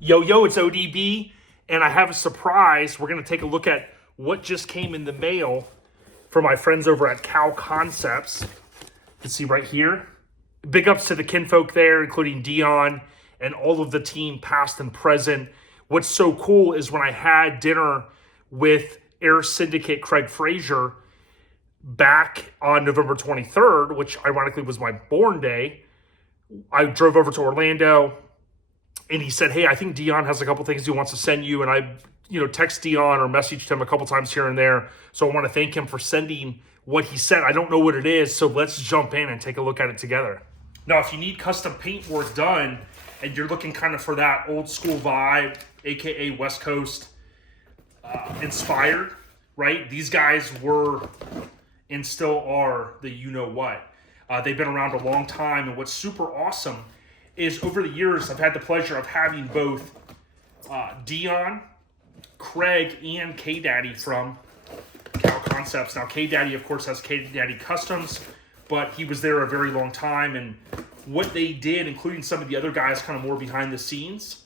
Yo, it's ODB, and I have a surprise. We're going to take a look at what just came in the mail from my friends over at Kal Koncepts. You can see right here. Big ups to the kinfolk there, including Dion and all of the team, past and present. What's so cool is when I had dinner with Air Syndicate Craig Frazier back on November 23rd, which ironically was my born day, I drove over to Orlando, and he said, hey, I think Dion has a couple things he wants to send you. And I, text Dion or messaged him a couple times here and there. So I want to thank him for sending what he said. I don't know what it is, so let's jump in and take a look at it together. Now, if you need custom paint work done and you're looking kind of for that old school vibe, AKA West Coast inspired, right? These guys were and still are the you-know-what. They've been around a long time, and what's super awesome is over the years, I've had the pleasure of having both Dion, Craig, and K-Daddy from Kal Koncepts. Now, K-Daddy, of course, has K-Daddy Customs, but he was there a very long time, and what they did, including some of the other guys kind of more behind the scenes,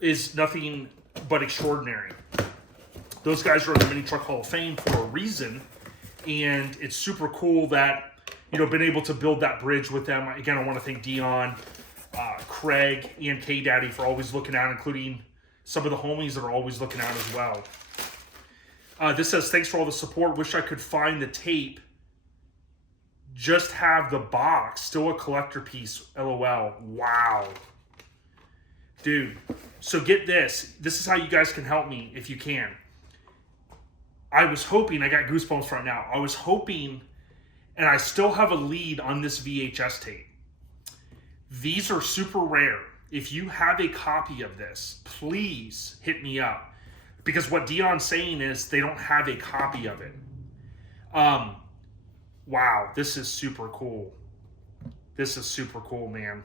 is nothing but extraordinary. Those guys are in the Mini Truck Hall of Fame for a reason, and it's super cool that been able to build that bridge with them. Again, I want to thank Dion, Craig, and K-Daddy for always looking out, including some of the homies that are always looking out as well. This says, thanks for all the support. Wish I could find the tape. Just have the box. Still a collector piece. LOL. Wow. Dude, so get this. This is how you guys can help me if you can. I was hoping, I got goosebumps right now. I was hoping, and I still have a lead on this VHS tape. These are super rare. If you have a copy of this, please hit me up. Because what Dion's saying is they don't have a copy of it. Wow, this is super cool. This is super cool, man.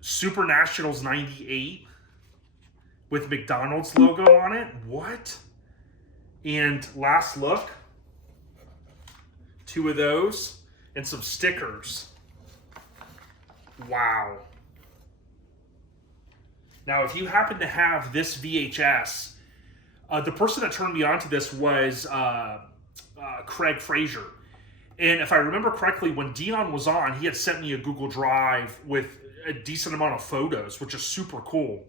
Super Nationals 98 with McDonald's logo on it. What? And last look. 2 of those, and some stickers. Wow. Now, if you happen to have this VHS, the person that turned me on to this was Craig Frazier. And if I remember correctly, when Dion was on, he had sent me a Google Drive with a decent amount of photos, which is super cool.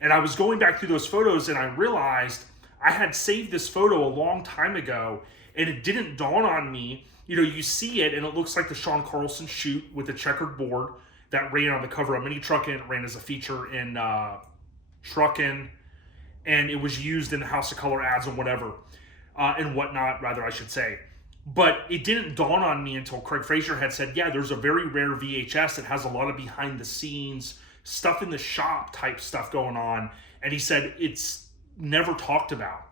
And I was going back through those photos, and I realized I had saved this photo a long time ago, and it didn't dawn on me. You see it, and it looks like the Sean Carlson shoot with the checkered board that ran on the cover of Mini Truckin. It ran as a feature in Truckin, and it was used in the House of Color ads and whatever, and whatnot, rather, I should say. But it didn't dawn on me until Craig Frazier had said, yeah, there's a very rare VHS that has a lot of behind-the-scenes stuff in the shop type stuff going on, and he said it's never talked about.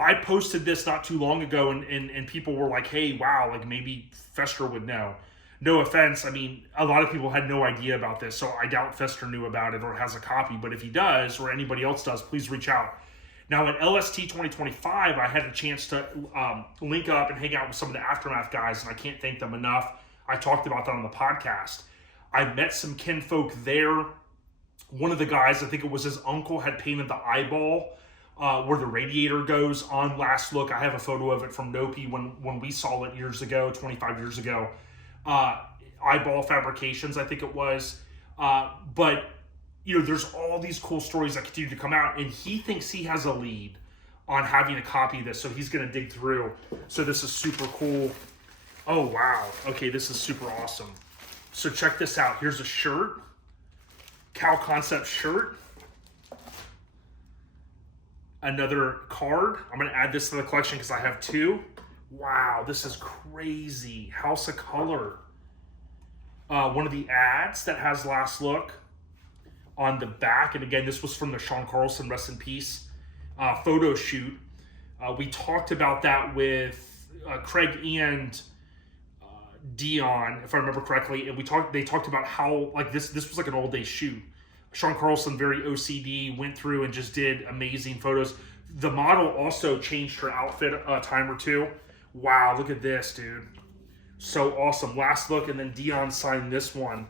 I posted this not too long ago, and people were like, hey, wow, like maybe Fester would know. No offense. I mean, a lot of people had no idea about this, so I doubt Fester knew about it or has a copy. But if he does, or anybody else does, please reach out. Now, at LST 2025, I had a chance to link up and hang out with some of the Aftermath guys, and I can't thank them enough. I talked about that on the podcast. I met some kinfolk there. One of the guys, I think it was his uncle, had painted the eyeball where the radiator goes on last look. I have a photo of it from Nopi when we saw it years ago, 25 years ago. Eyeball Fabrications, I think it was. But, there's all these cool stories that continue to come out, and he thinks he has a lead on having a copy of this, so he's going to dig through. So this is super cool. Oh, wow. Okay, this is super awesome. So check this out. Here's a shirt. Kal Koncepts shirt. Another card. I'm going to add this to the collection because I have 2. Wow, this is crazy. House of Color. One of the ads that has last look on the back. And again, this was from the Sean Carlson, rest in peace, photo shoot. We talked about that with Craig and Dion, if I remember correctly. And they talked about how this was like an all day shoot. Sean Carlson, very OCD, went through and just did amazing photos. The model also changed her outfit a time or 2. Wow, look at this, dude. So awesome. Last look, and then Dion signed this one.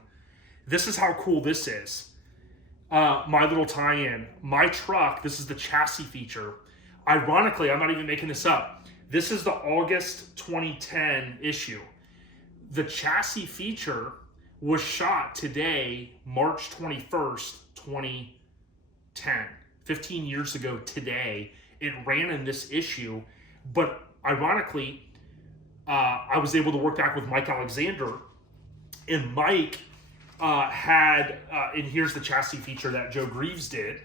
This is how cool this is. my little tie-in. My truck, this is the chassis feature. Ironically, I'm not even making this up. This is the August 2010 issue. The chassis feature was shot today, March 21st, 2010. 15 years ago today. It ran in this issue, but ironically, I was able to work back with Mike Alexander, and Mike had, and here's the chassis feature that Joe Greaves did,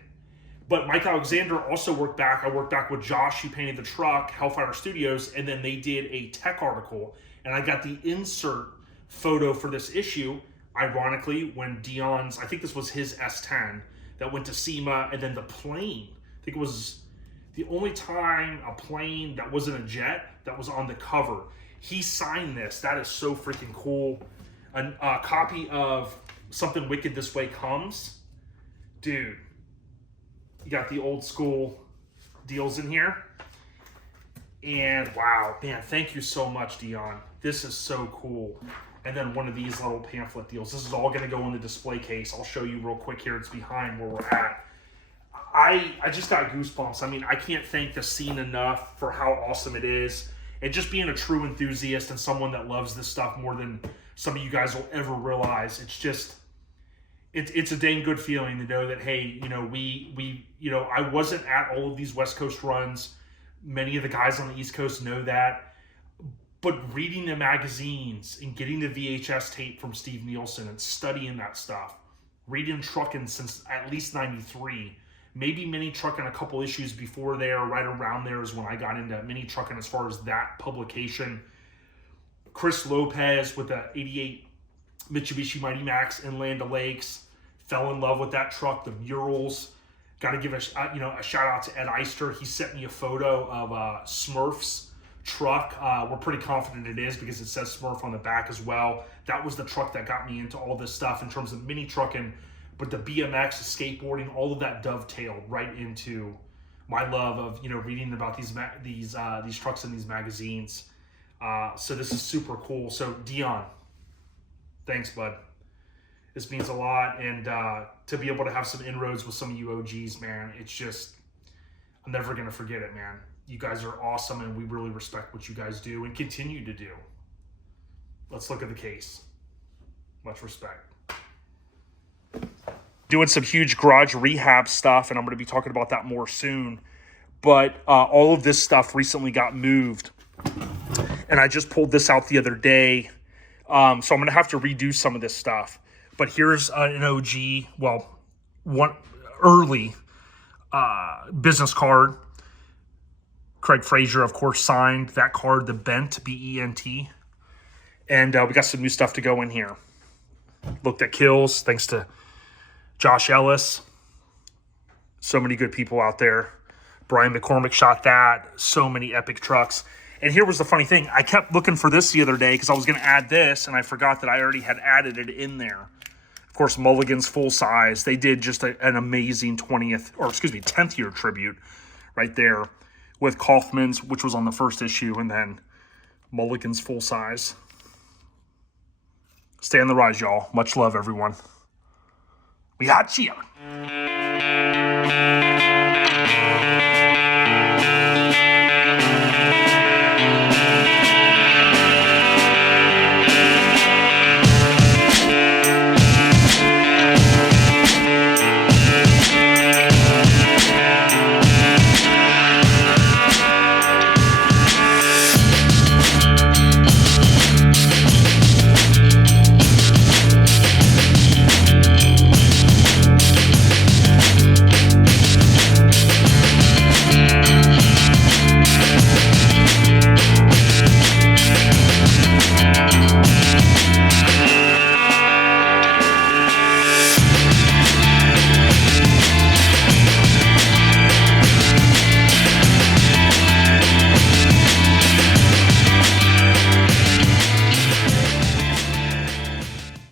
but Mike Alexander also worked back. I worked back with Josh, who painted the truck, Hellfire Studios, and then they did a tech article, and I got the insert photo for this issue, ironically, when Dion's, I think this was his S10, that went to SEMA, and then the plane, I think it was the only time a plane that wasn't a jet that was on the cover. He signed this. That is so freaking cool. A copy of Something Wicked This Way Comes. Dude, you got the old school deals in here. And wow, man, thank you so much, Dion. This is so cool. And then one of these little pamphlet deals. This is all going to go in the display case. I'll show you real quick here. It's behind where we're at. I just got goosebumps. I mean, I can't thank the scene enough for how awesome it is. And just being a true enthusiast and someone that loves this stuff more than some of you guys will ever realize. It's just, it's a dang good feeling to know that, hey, you know, we I wasn't at all of these West Coast runs. Many of the guys on the East Coast know that. But reading the magazines and getting the VHS tape from Steve Nielsen and studying that stuff, reading Truckin since at least 93, maybe Mini Truckin a couple issues before there, right around there is when I got into Mini Truckin as far as that publication. Chris Lopez with the 88 Mitsubishi Mighty Max in Land O'Lakes, fell in love with that truck, the murals. Got to give a shout out to Ed Eister. He sent me a photo of Smurf's truck. We're pretty confident it is because it says Smurf on the back as well. That was the truck that got me into all this stuff in terms of Mini Truckin', but the BMX, the skateboarding, all of that dovetailed right into my love of reading about these trucks in these magazines. So this is super cool. So Dion, thanks, bud. This means a lot, and to be able to have some inroads with some of you OGs, man, it's just, I'm never gonna forget it, man. You guys are awesome, and we really respect what you guys do and continue to do. Let's look at the case. Much respect. Doing some huge garage rehab stuff, and I'm going to be talking about that more soon. But all of this stuff recently got moved, and I just pulled this out the other day. So I'm going to have to redo some of this stuff. But here's an OG, well, one early business card. Craig Frazier, of course, signed that card, the Bent, B-E-N-T. And we got some new stuff to go in here. Looked at kills, thanks to Josh Ellis. So many good people out there. Brian McCormick shot that. So many epic trucks. And here was the funny thing. I kept looking for this the other day because I was going to add this, and I forgot that I already had added it in there. Of course, Mulligan's full size. They did just an amazing 10th year tribute right there with Kaufman's, which was on the first issue, and then Mulligan's full size. Stay on the rise, y'all. Much love, everyone. We got you.